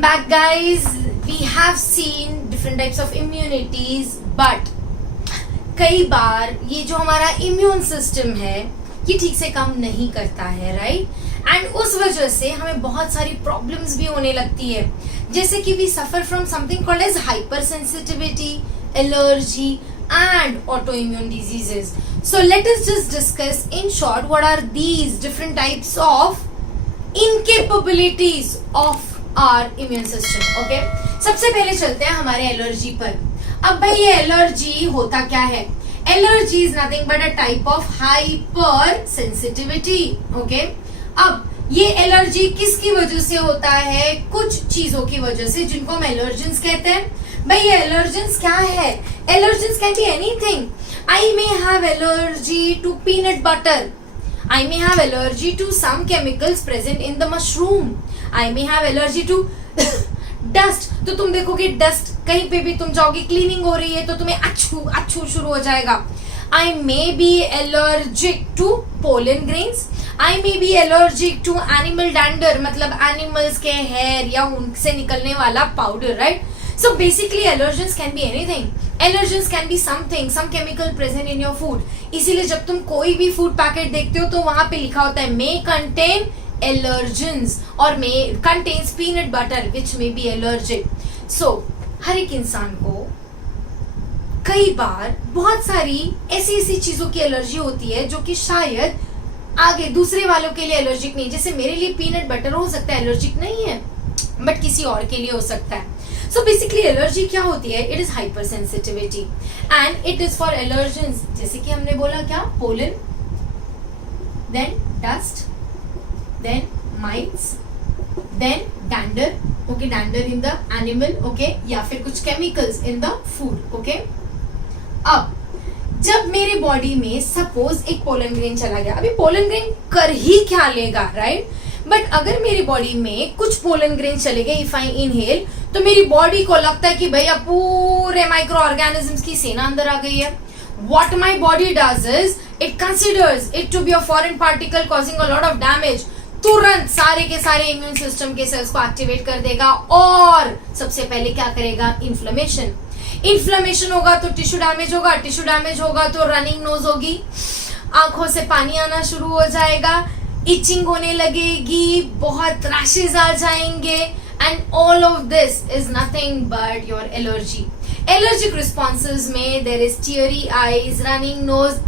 back, guys. We have seen different types of immunities, but कई बार ये जो हमारा इम्यून सिस्टम है ये ठीक से काम नहीं करता है, राइट? एंड उस वजह से हमें बहुत सारी प्रॉब्लम्स भी होने लगती है, जैसे कि we suffer from something called as hyper sensitivity, allergy and autoimmune diseases. So let us just discuss in short what are these different types of incapabilities of our immune system. Okay? सबसे पहले चलते हैं हमारे allergy पर. अब भाई ये allergy होता क्या है? Allergy is nothing but a type of hyper sensitivity. Okay, अब ये एलर्जी किसकी वजह से होता है? कुछ चीजों की वजह से, जिनको हम एलर्जेंस कहते हैं. भाई ये एलर्जेंस क्या है? Allergens can be anything. I may have allergy to peanut butter. I may have allergy to some chemicals present in the mushroom. I may have allergy to dust. तो तुम देखोगे डस्ट, कहीं पे भी तुम जाओगे, क्लीनिंग हो रही है तो तुम्हें अच्छू अच्छू शुरू हो जाएगा. I may be allergic to pollen grains. I may be allergic to animal dander, मतलब animals के hair या उनसे निकलने वाला powder, right? So basically allergens can be anything. Allergens can be something, some chemical present in your food. इसीलिए जब तुम कोई भी फूड पैकेट देखते हो तो वहां पे लिखा होता है may contain allergens और may contains peanut butter which may be allergic. So हर एक इंसान को कई बार बहुत सारी ऐसी चीजों की एलर्जी होती है जो कि शायद आगे दूसरे वालों के लिए एलर्जिक नहीं. जैसे मेरे लिए पीनट बटर हो सकता है एलर्जिक नहीं है, बट किसी और के लिए हो सकता है. So basically एलर्जी क्या होती है? It is hypersensitivity and it is for allergens. जैसे कि हमने बोला क्या? pollen, then dust, then mites, then dander, okay, dander in the animal, okay, या फिर कुछ chemicals in the food, okay. अब जब मेरे बॉडी में सपोज एक पोलन ग्रेन चला गया, अभी पोलन ग्रेन कर ही क्या लेगा, राइट? बट अगर मेरी बॉडी में कुछ पोलन ग्रेन चले गए, इफ आई इनहेल, तो मेरी बॉडी को लगता है कि भैया पूरे माइक्रो ऑर्गेनिजम्स की सेना अंदर आ गई है. What my body does is it considers it to be a foreign particle causing a lot of damage. तुरंत सारे के सारे इम्यून सिस्टम के सेल्स को एक्टिवेट कर देगा और सबसे पहले क्या करेगा? इन्फ्लेमेशन. इन्फ्लेमेशन होगा तो टिश्यू डैमेज होगा, टिश्यू डैमेज होगा तो रनिंग नोज होगी, आंखों से पानी आना शुरू हो जाएगा, इचिंग होने लगेगी, बहुत रैशेस आ जाएंगे, and all of this is nothing but your allergy. Allergic responses में there is teary eyes, running nose,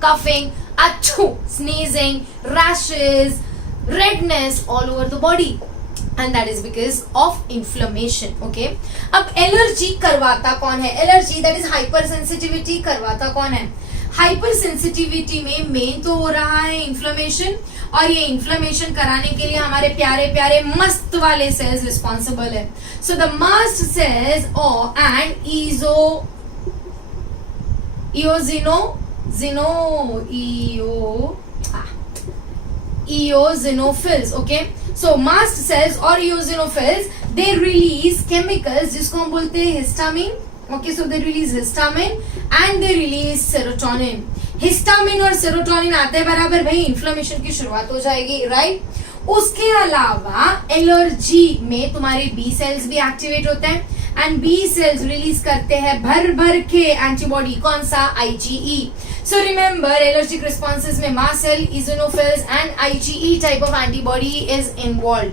coughing, achoo, sneezing, rashes, redness all over the body, and that is because of inflammation. Okay, अब allergy करवाता कौन है? Allergy that is hypersensitivity करवाता कौन है? Hyper sensitivity में main तो हो रहा है इन्फ्लेमेशन, और ये इन्फ्लेमेशन कराने के लिए हमारे प्यारे प्यारे मस्त वाले सेल्स रिस्पॉन्सिबल है. So the mast cells and eosinophils. Okay, so mast cells और eosinophils they release chemicals जिसको हम बोलते हैं histamine. Okay, so they release histamine and they release serotonin. Histamine और सेरोटोनिन आते बराबर भाई इन्फ्लेमेशन की शुरुआत हो जाएगी, राइट? उसके अलावा एलर्जी में तुम्हारे बी सेल्स भी एक्टिवेट होते हैं एंड बी सेल्स रिलीज करते हैं भर भर के एंटीबॉडी. कौन सा? IgE. So remember allergic responses में mast cell, eosinophils and IgE type of antibody is involve.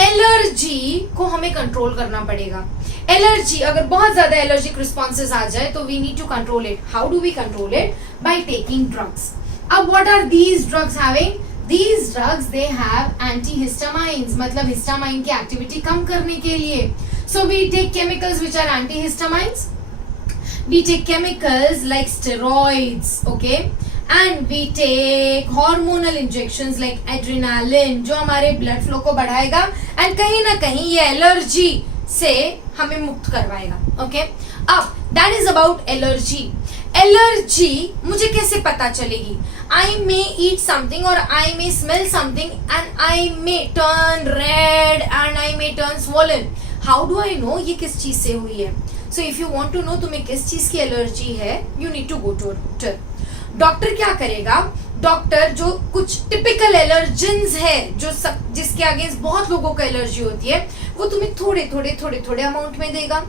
Allergy को हमें कंट्रोल करना पड़ेगा. एलर्जी अगर बहुत ज्यादा एलर्जिक रिस्पॉन्सेज आ जाए तो we need to control it. How do we control it? By taking drugs. अब what are these drugs having? These drugs they have antihistamines, मतलब हिस्टामाइन की एक्टिविटी कम करने के लिए. So we take chemicals which are antihistamines. We take chemicals like steroids, okay, and we take hormonal injections like adrenaline जो हमारे blood flow को बढ़ाएगा and कहीं ना कहीं ये एलर्जी से हमें मुक्त करवाएगा. ओके, अब that is about allergy. Allergy मुझे कैसे पता चलेगी? I may eat something or I may smell something and I may turn red and I may turn swollen. How do I know ये किस चीज से हुई है? So if you want to know तुम्हें किस चीज की एलर्जी है, you need to go to a doctor. Doctor क्या करेगा? डॉक्टर जो कुछ टिपिकल एलर्जेंस है जो सब जिसके अगेंस्ट बहुत लोगों को एलर्जी होती है वो तुम्हें थोड़े अमाउंट में देगा.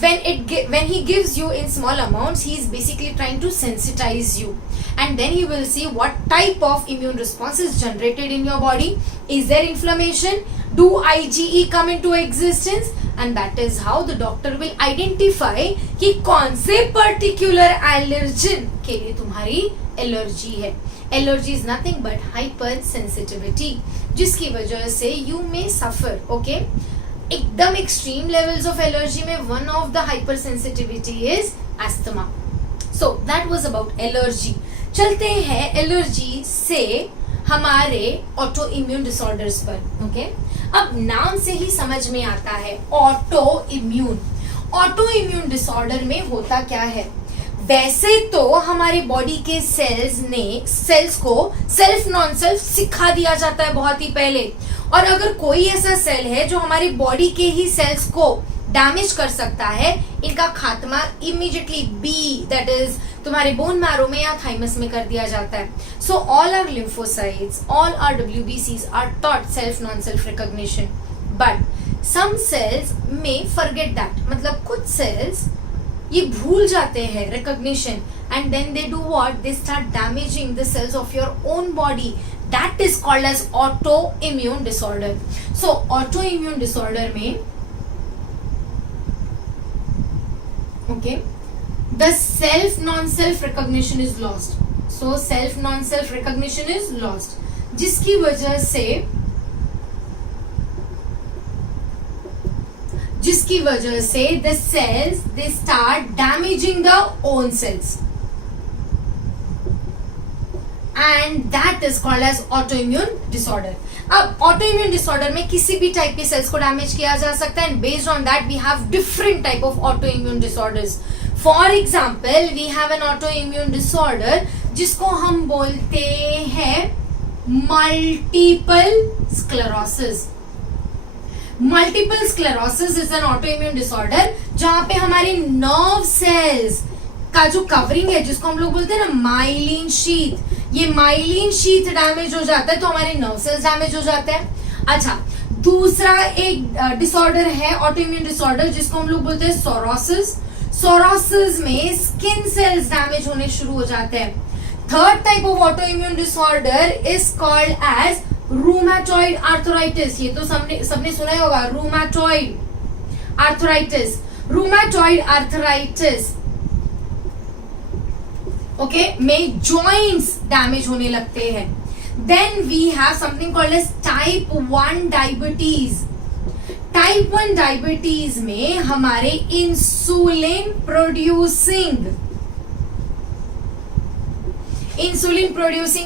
When he gives you in small amounts, he is basically trying to sensitize you, and then he will see what type of immune response is generated in your body. Is there inflammation? Do IgE come into existence? And that is how the doctor will identify कि कौन से particular allergen के लिए तुम्हारी allergy है. Allergy is nothing but hyper sensitivity, जिसकी वजह से यू मे सफर. ओके, एकदम एक्सट्रीम लेवल्स ऑफ एलर्जी में one of the hyper sensitivity is asthma. So that was about allergy. चलते हैं एलर्जी से हमारे ऑटो इम्यून डिसऑर्डर्स पर. ओके, अब नाम से ही समझ में आता है auto immune. Auto immune disorder में होता क्या है? वैसे तो हमारे बॉडी के सेल्स को सेल्फ नॉन सेल्फ सिखा दिया जाता है बहुत ही पहले, और अगर कोई ऐसा सेल है जो हमारी बॉडी के ही सेल्स को डैमेज कर सकता है, इनका खात्मा इमीडिएटली दैट इज तुम्हारे बोन मैरो में या थाइमस में कर दिया जाता है. So all are lymphocytes, all are WBCs are taught self non self recognition, but some cells में फॉरगेट दैट. मतलब कुछ सेल्स ये भूल जाते हैं recognition, and then they do what? They start damaging the cells of your own body. That is called as auto immune disorder. So auto immune disorder में okay, the self non self recognition is lost. So self non self recognition is lost, जिसकी वजह से the cells they start damaging the own cells, and that is called as autoimmune disorder. अब autoimmune disorder में किसी भी type के cells को damage किया जा सकता है, and based on that we have different type of autoimmune disorders. For example, we have an autoimmune disorder जिसको हम बोलते हैं multiple sclerosis. Multiple sclerosis is an autoimmune disorder जहां पे हमारे नर्व सेल्स का जो कवरिंग है, जिसको हम लोग बोलते हैं ना माइलिन शीथ, ये माइलिन शीथ डैमेज हो जाता है तो हमारे नर्व सेल्स डैमेज हो जाते हैं. अच्छा, दूसरा एक डिसऑर्डर है ऑटोइम्यून डिसऑर्डर जिसको हम लोग बोलते हैं सोरोसिस. सोरोसिस में स्किन सेल्स डैमेज होने शुरू हो जाते हैं. Third type of autoimmune disorder is called as rheumatoid arthritis. ये तो सबने सुना ही होगा, rheumatoid arthritis. Rheumatoid arthritis okay में जॉइंट्स डैमेज होने लगते हैं. Then we have something called as type 1 diabetes. Type 1 diabetes में हमारे insulin producing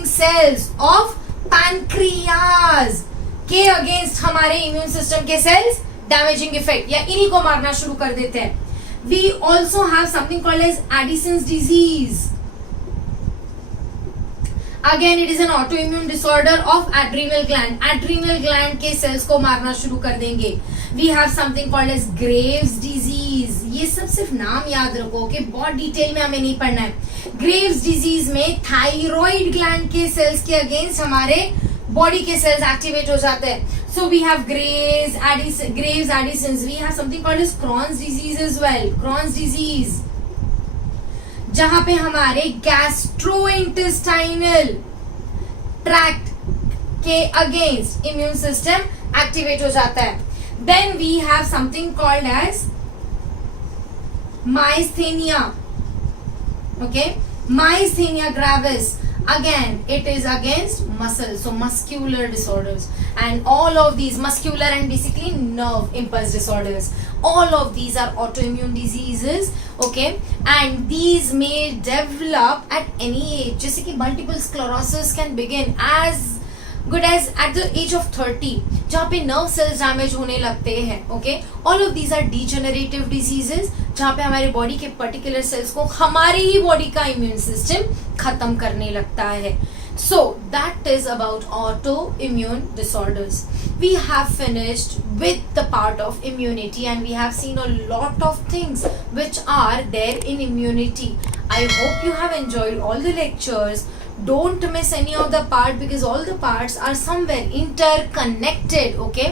cells of pancreas के अगेंस्ट हमारे इम्यून सिस्टम के सेल्स डैमेजिंग इफेक्ट या इन्हीं को मारना शुरू कर देते हैं. We also have something called as Addison's disease. Again it is an autoimmune disorder of adrenal gland. Adrenal gland के सेल्स को मारना शुरू कर देंगे. We have something called as Graves disease. ये सब सिर्फ नाम याद रखो कि बहुत डिटेल में हमें नहीं पढ़ना है. ग्रेव्स डिजीज में थायराइड ग्लैंड के सेल्स के अगेंस्ट हमारे बॉडी के सेल्स एक्टिवेट हो जाते हैं. So we have Graves Addison's. We have something called as Crohn's disease as well. Crohn's disease जहां पे हमारे गैस्ट्रोइंटेस्टाइनल ट्रैक्ट के अगेंस्ट इम्यून सिस्टम एक्टिवेट हो जाता है. Then we have something called as myasthenia. Okay, myasthenia gravis. Again, it is against muscles, so muscular disorders, and all of these muscular and basically nerve impulse disorders. All of these are autoimmune diseases. Okay, and these may develop at any age. जैसे कि multiple sclerosis can begin as good as at the age of 30, जहाँ पे nerve cells damage होने लगते हैं. Okay, all of these are degenerative diseases जहाँ पे हमारे बॉडी के पर्टिकुलर सेल्स को हमारे ही बॉडी का इम्यून सिस्टम खत्म करने लगता है. So that is about autoimmune disorders. We have finished with the part of immunity and we have seen a lot of things which are there in immunity. I hope you have enjoyed all the lectures. Don't miss any of the part because all the parts are somewhere interconnected. Okay,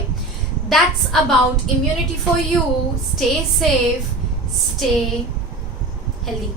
that's about immunity for you. Stay safe, stay healthy.